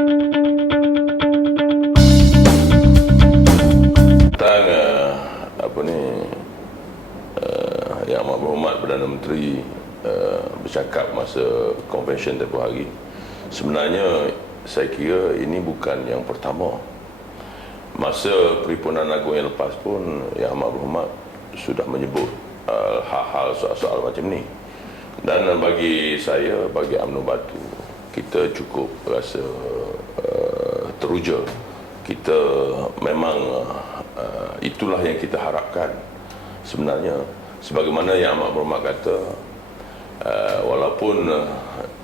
Tentang Yang Amat Berhormat Perdana Menteri bercakap masa konvensyen tempoh hari. Sebenarnya saya kira ini bukan yang pertama. Masa Perhimpunan Agung yang lepas pun Yang Amat Berhormat sudah menyebut hal-hal soal-soal macam ni. Dan bagi saya, bagi UMNO Batu, kita cukup rasa teruja. Kita memang itulah yang kita harapkan sebenarnya. Sebagaimana Yang Amat Berhormat kata, walaupun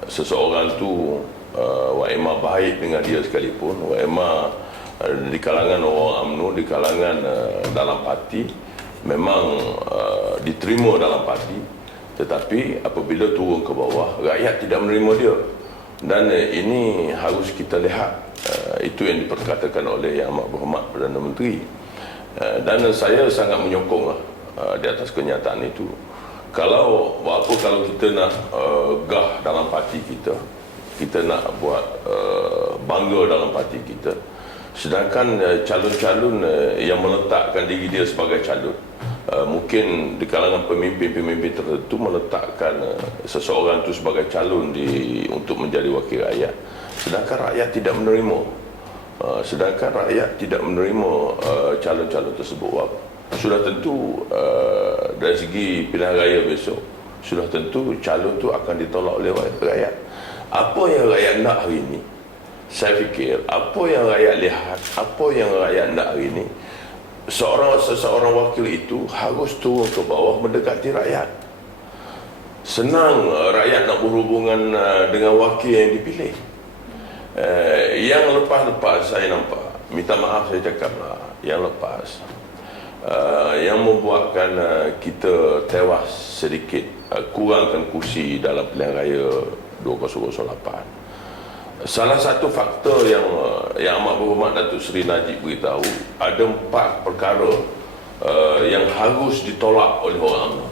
seseorang tu Wak Ema baik dengan dia sekalipun, Wak Ema di kalangan orang UMNO, di kalangan dalam parti memang diterima dalam parti, tetapi apabila turun ke bawah, rakyat tidak menerima dia. Dan ini harus kita lihat, itu yang diperkatakan oleh Yang Amat Berhormat Perdana Menteri. Dan saya sangat menyokonglah di atas kenyataan itu. Kalau kita nak gah dalam parti kita, kita nak buat bangga dalam parti kita, sedangkan calon-calon yang meletakkan diri dia sebagai calon, mungkin di kalangan pemimpin-pemimpin tertentu meletakkan seseorang itu sebagai calon untuk menjadi wakil rakyat, sedangkan rakyat tidak menerima. Calon-calon tersebut, sudah tentu dari segi pilihan raya besok, sudah tentu calon itu akan ditolak oleh rakyat. Apa yang rakyat nak hari ini, saya fikir apa yang rakyat lihat, apa yang rakyat nak hari ini, seseorang wakil itu harus turun ke bawah mendekati rakyat. Senang rakyat nak berhubungan dengan wakil yang dipilih. Yang lepas-lepas saya nampak, minta maaf saya cakaplah, yang lepas yang membuatkan kita tewas sedikit, kurangkan kursi dalam pilihan raya 2008. Salah satu faktor yang Amat Berhormat Datuk Seri Najib beritahu, ada 4 perkara yang harus ditolak oleh orang UMNO,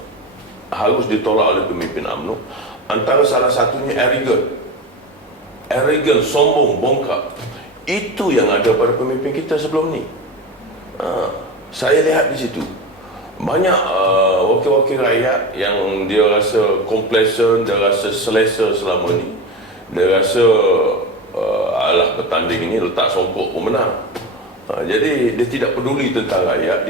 harus ditolak oleh pemimpin UMNO. Antara salah satunya arrogant, sombong, bongkak. Itu yang ada pada pemimpin kita sebelum ni. Saya lihat di situ banyak wakil-wakil rakyat yang dia rasa complacent, dia rasa selesa selama ni. Dia rasa alah bertanding ini letak songkok pun menang. Jadi dia tidak peduli tentang rakyat,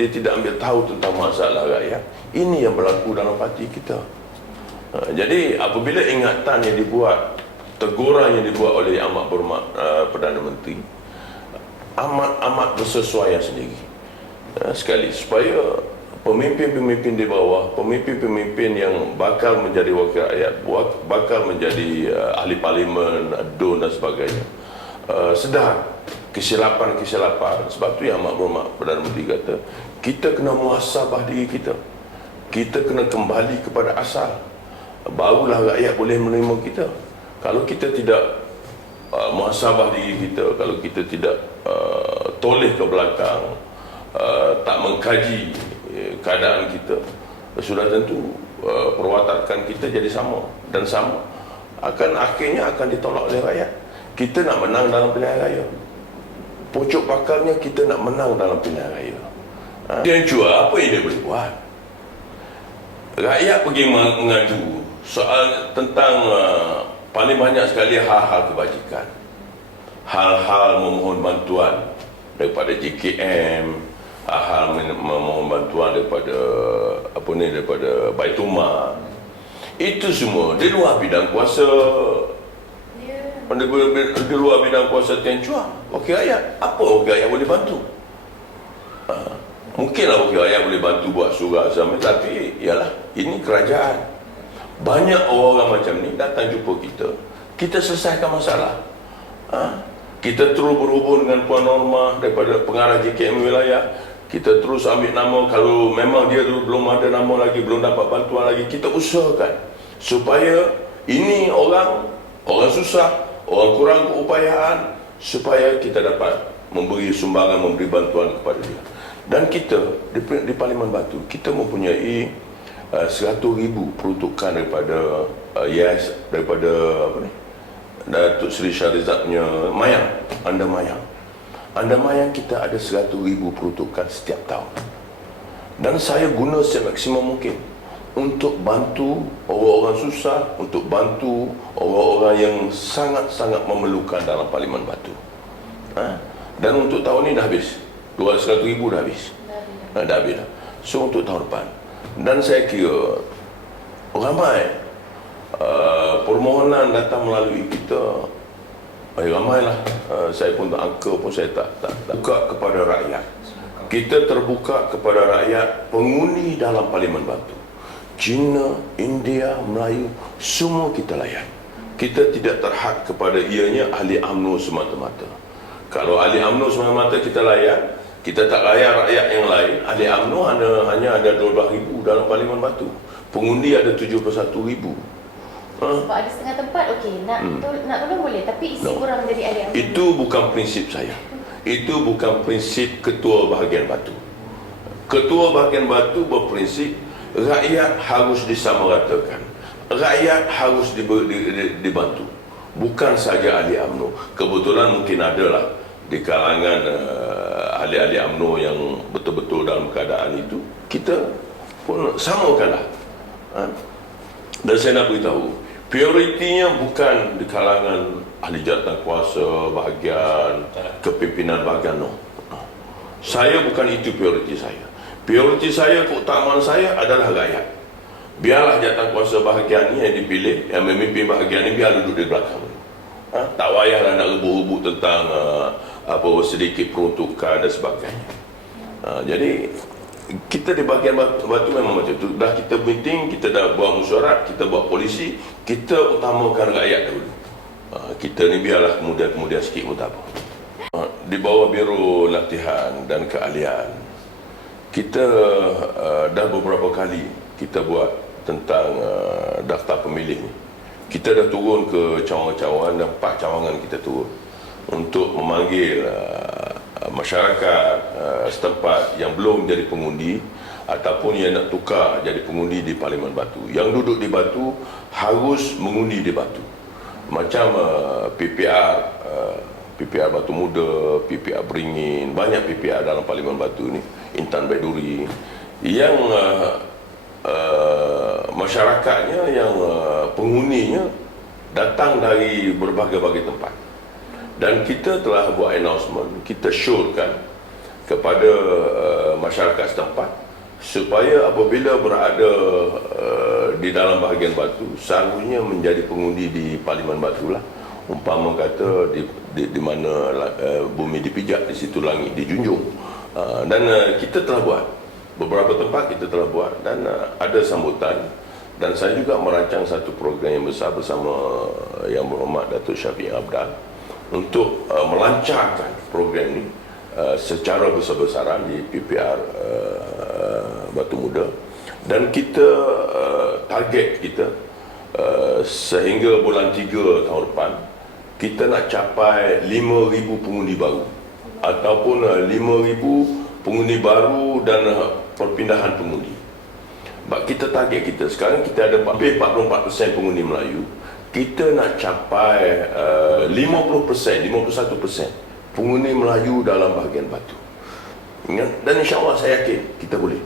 dia tidak ambil tahu tentang masalah rakyat. Ini yang berlaku dalam parti kita. Jadi apabila ingatan yang dibuat, teguran yang dibuat oleh Amat Berhormat Perdana Menteri amat bersesuaian sendiri. Sekali, supaya pemimpin-pemimpin di bawah, pemimpin-pemimpin yang bakal menjadi wakil rakyat, bakal menjadi ahli parlimen, DUN dan sebagainya, sedar kesilapan-kesilapan. Sebab tu yang Amat Berhormat Perdana Menteri kata, kita kena muhasabah diri kita, kita kena kembali kepada asal, barulah rakyat boleh menerima kita. Kalau kita tidak muhasabah diri kita, kalau kita tidak toleh ke belakang, tak mengkaji keadaan kita, sudah tentu perwatakan kita jadi sama, dan sama akhirnya akan ditolak oleh rakyat. Kita nak menang dalam pilihan raya, pucuk pakalnya kita nak menang dalam pilihan raya. Dia cua, apa yang dia boleh buat? Rakyat pergi mengadu soal tentang paling banyak sekali hal-hal kebajikan, hal-hal memohon bantuan daripada JKM, hal memohon bantuan daripada daripada Baitul-Mal. Itu semua di luar bidang kuasa, di luar bidang kuasa Tian Chua. Wakil rakyat, apa wakil rakyat boleh bantu? Mungkinlah wakil rakyat boleh bantu buat surat sama, tapi ialah ini kerajaan. Banyak orang macam ni datang jumpa kita selesaikan masalah. Kita terus berhubung dengan Puan Norma daripada pengarah JKM wilayah. Kita terus ambil nama, kalau memang dia belum ada nama lagi, belum dapat bantuan lagi, kita usahakan supaya ini orang susah, orang kurang keupayaan, supaya kita dapat memberi sumbangan, memberi bantuan kepada dia. Dan kita di Parlimen Batu, kita mempunyai 100,000 peruntukan daripada YES, daripada Datuk Seri Syahrizad punya mayang, anda mayang kita ada 100,000 peruntukan setiap tahun. Dan saya guna semaksimum mungkin untuk bantu orang-orang susah, untuk bantu orang-orang yang sangat-sangat memerlukan dalam Parlimen Batu. Dan untuk tahun ini dah habis, 200,000 dah habis. Dah habis dah. So untuk tahun depan. Dan saya kira ramai permohonan datang melalui kita, ramailah. Saya pun tak angka pun saya tak buka kepada rakyat. Kita terbuka kepada rakyat pengundi dalam Parlimen Batu. Cina, India, Melayu, semua kita layan. Kita tidak terhad kepada ianya ahli UMNO semata-mata. Kalau ahli UMNO semata-mata kita layan, kita tak layan rakyat yang lain. Ahli UMNO hanya ada 12,000 dalam Parlimen Batu. Pengundi ada 71,000. Sebab ada setengah tempat, okey, nak tolong boleh, tapi isi kurang menjadi ahli UMNO. Itu bukan prinsip saya. Itu bukan prinsip Ketua Bahagian Batu. Ketua Bahagian Batu berprinsip rakyat harus disamaratakan. Rakyat harus dibantu. Bukan saja ahli UMNO. Kebetulan mungkin adalah di kalangan ahli-ahli UMNO yang betul-betul dalam keadaan itu, kita pun samakanlah. Dan saya nak beritahu, prioritinya bukan di kalangan ahli jawatan kuasa, bahagian, kepimpinan bahagian, no. Saya bukan itu prioriti saya. Prioriti saya, keutamaan saya adalah rakyat. Biarlah jawatan kuasa bahagian ni yang dipilih, yang memimpin bahagian ni, biar duduk di belakang. Tak payahlah nak rebut-rebut tentang sedikit peruntukan dan sebagainya. Jadi kita di bahagian Batu memang macam tu. Dah kita meeting, kita dah buat mesyuarat, kita buat polisi, kita utamakan rakyat dahulu. Kita ni biarlah kemudian sikit pun tak apa. Di bawah Biro Latihan dan Keahlian, kita dah beberapa kali kita buat tentang daftar pemilih ni. Kita dah turun ke cawangan-cawangan, dan 4 cawangan kita turun untuk memanggil masyarakat setempat yang belum jadi pengundi ataupun yang nak tukar jadi pengundi di Parlimen Batu. Yang duduk di Batu harus mengundi di Batu. Macam PPR Batu Muda, PPR Beringin, banyak PPR dalam Parlimen Batu ni, Intan Baiduri, yang masyarakatnya, yang penghuninya datang dari berbagai-bagai tempat. Dan kita telah buat announcement, kita syorkan kepada masyarakat setempat supaya apabila berada di dalam bahagian Batu, seharusnya menjadi pengundi di Parlimen Batu lah. Umpama kata di mana bumi dipijak, di situ langit dijunjung. Dan kita telah buat beberapa tempat, kita telah buat, dan ada sambutan. Dan saya juga merancang satu program yang besar bersama Yang Berhormat Datuk Syafiq Abdal untuk melancarkan program ini secara besar-besaran di PPR Batu Muda. Dan kita target kita sehingga bulan 3 tahun depan kita nak capai 5,000 pengundi baru ataupun 5,000 pengundi baru dan perpindahan pengundi. Kita target kita sekarang, kita ada hampir 44% pengundi Melayu. Kita nak capai 50%, 51% pengundi Melayu dalam bahagian Batu. Dan insyaAllah saya yakin kita boleh.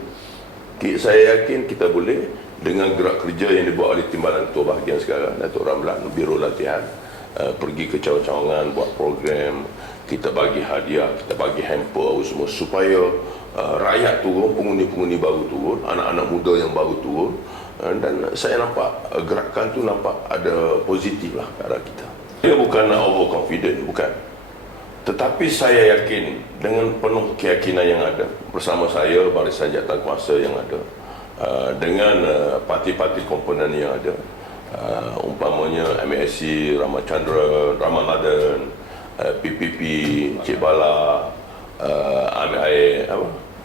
Saya yakin kita boleh dengan gerak kerja yang dibuat oleh Timbalan Ketua Bahagian sekarang, Datuk Ramlan, Biro Latihan, pergi ke cawangan-cawangan, buat program, kita bagi hadiah, kita bagi hamper semua, supaya rakyat turun, pengundi-pengundi baru turun, anak-anak muda yang baru turun. Dan saya nampak gerakan tu nampak ada positif lah ke arah kita. Dia bukan nak overconfident, bukan. Tetapi saya yakin dengan penuh keyakinan yang ada bersama saya, barisan jawatan kuasa yang ada, dengan parti-parti komponen yang ada, umpamanya MASC, Ramachandra, Ramadhan, PPP, Cik Bala,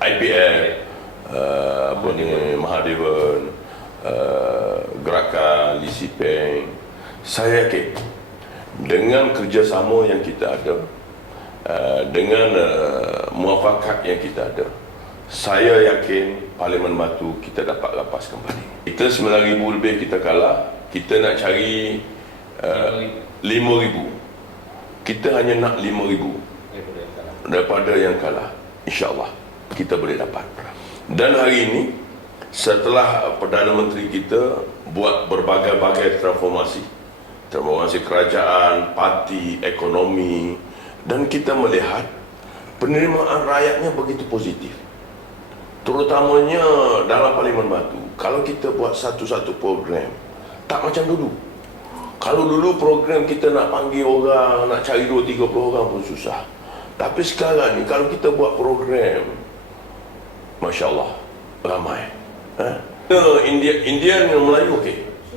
IPL, Mahadevan, Gerakan Lee Si Peng. Saya yakin dengan kerjasama yang kita ada, dengan muafakat yang kita ada, saya yakin Parlimen Batu kita dapat lapas kembali. Kita 9,000 lebih kita kalah. Kita nak cari 5,000 5,000. Kita hanya nak 5,000 daripada yang kalah. InsyaAllah kita boleh dapat. Dan hari ini setelah Perdana Menteri kita buat berbagai-bagai transformasi kerajaan, parti, ekonomi, dan kita melihat penerimaan rakyatnya begitu positif, terutamanya dalam Parlimen Batu. Kalau kita buat satu-satu program, tak macam dulu. Kalau dulu program kita nak panggil orang, nak cari 2-30 orang pun susah. Tapi sekarang ni kalau kita buat program, Masya Allah, ramai. Indian dan Melayu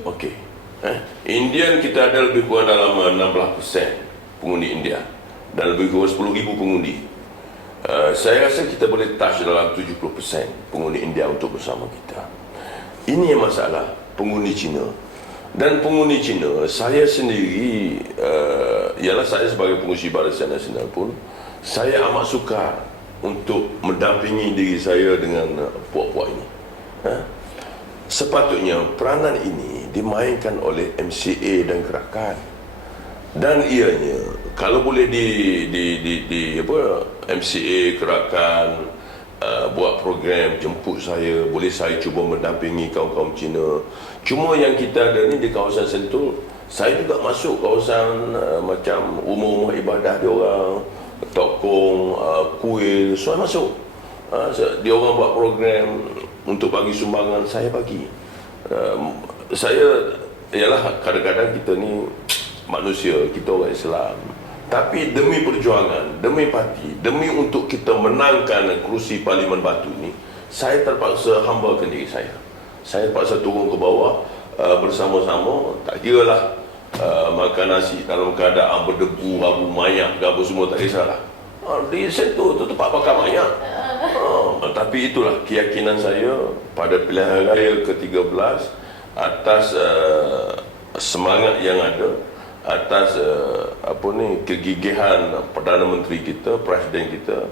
okey. Indian kita ada lebih kurang dalam 16% pengundi India dan lebih kurang 10,000 pengundi. Saya rasa kita boleh touch dalam 70% pengundi India untuk bersama kita. Ini yang masalah pengundi Cina. Dan pengundi Cina, saya sendiri, ialah saya sebagai pengurusi Barisan Nasional pun, saya amat sukar untuk mendampingi diri saya dengan puak-puak ini. Sepatutnya peranan ini dimainkan oleh MCA dan gerakan. Dan ianya kalau boleh MCA gerakan buat program jemput saya, boleh saya cuba mendampingi kaum-kaum Cina. Cuma yang kita ada ni di kawasan Sentul, saya juga masuk kawasan macam rumah-rumah ibadah dia orang, tokong, kuil, saya masuk. Dia orang buat program untuk bagi sumbangan, saya bagi. Saya ialah kadang-kadang kita ni manusia, kita orang Islam, tapi demi perjuangan, demi parti, demi untuk kita menangkan kerusi Parlimen Batu ni, saya terpaksa hambakan diri saya. Saya terpaksa turun ke bawah bersama-sama. Tak kiralah makan nasi dalam keadaan berdebu, abu mayat, apa semua, tak kisahlah. Di situ tu tempat bakar mayat. Tapi itulah keyakinan saya pada pilihan raya ke-13 atas semangat yang ada, atas kegigihan Perdana Menteri kita, Presiden kita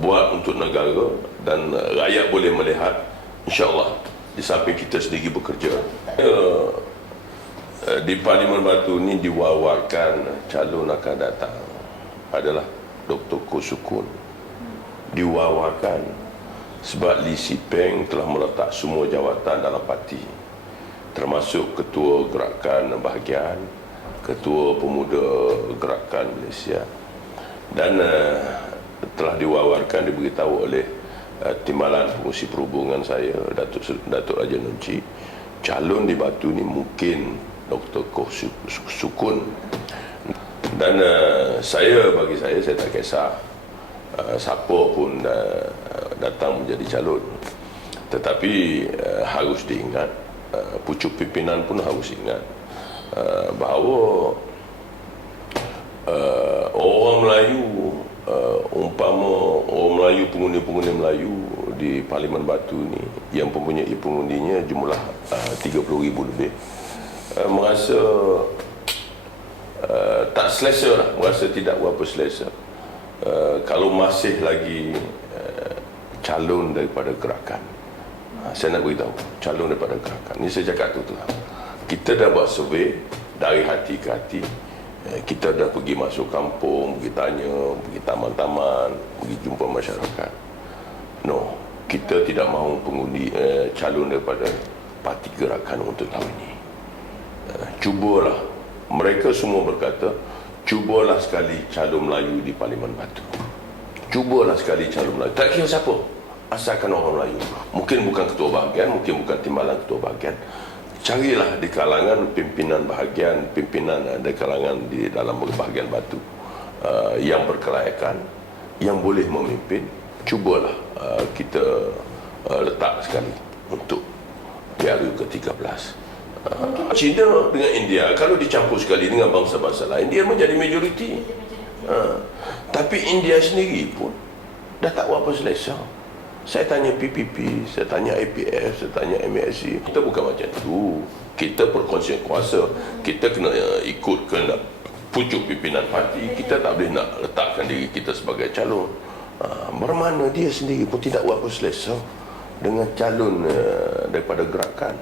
buat untuk negara, dan rakyat boleh melihat, insya-Allah, di samping kita sendiri bekerja. Di Parlimen Batu ni diwawarkan calon akan datang adalah Dr. Koh Sukun. Diwawarkan sebab Lee Si Peng telah meletak semua jawatan dalam parti, termasuk Ketua Gerakan Bahagian, Ketua Pemuda Gerakan Malaysia, dan telah diwawarkan, diberitahu oleh Timbalan Pengurusi Perhubungan saya, Datuk Raja Nunci, calon di Batu ni mungkin Dr. Koh Sukun. Dan bagi saya tak kisah siapa pun datang menjadi calon, tetapi harus diingat, pucuk pimpinan pun harus ingat bahawa orang Melayu, umpama orang Melayu, pengundi-pengundi Melayu di Parlimen Batu ni yang mempunyai pengundinya jumlah 30,000 lebih, merasa tak selesa lah, merasa tidak berapa selesa kalau masih lagi calon daripada gerakan. Saya nak beritahu, calon daripada gerakan ni, saya cakap tu lah, kita dah buat survey dari hati ke hati. Kita dah pergi masuk kampung, pergi tanya, pergi taman-taman, pergi jumpa masyarakat. No, kita tidak mahu pengundi calon daripada parti gerakan untuk tahun ini. Cubalah, mereka semua berkata, cubalah sekali calon Melayu di Parlimen Batu. Cubalah sekali calon Melayu, tak kira siapa, asalkan orang Melayu. Mungkin bukan ketua bahagian, mungkin bukan timbalan ketua bahagian. Carilah di kalangan pimpinan bahagian, pimpinan di kalangan di dalam bahagian Batu yang berkelayakan, yang boleh memimpin. Cubalah kita letak sekali untuk PRU ke-13. China dengan India, kalau dicampur sekali dengan bangsa-bangsa lain, dia menjadi majoriti. Tapi India sendiri pun dah tak berapa selesa. Saya tanya PPP, saya tanya IPF, saya tanya MASC. Kita bukan macam tu. Kita perkongsian kuasa. Kita kena ikut kehendak pucuk pimpinan parti. Kita tak boleh nak letakkan diri kita sebagai calon. Bermakna dia sendiri pun tidak berapa selesa dengan calon daripada gerakan.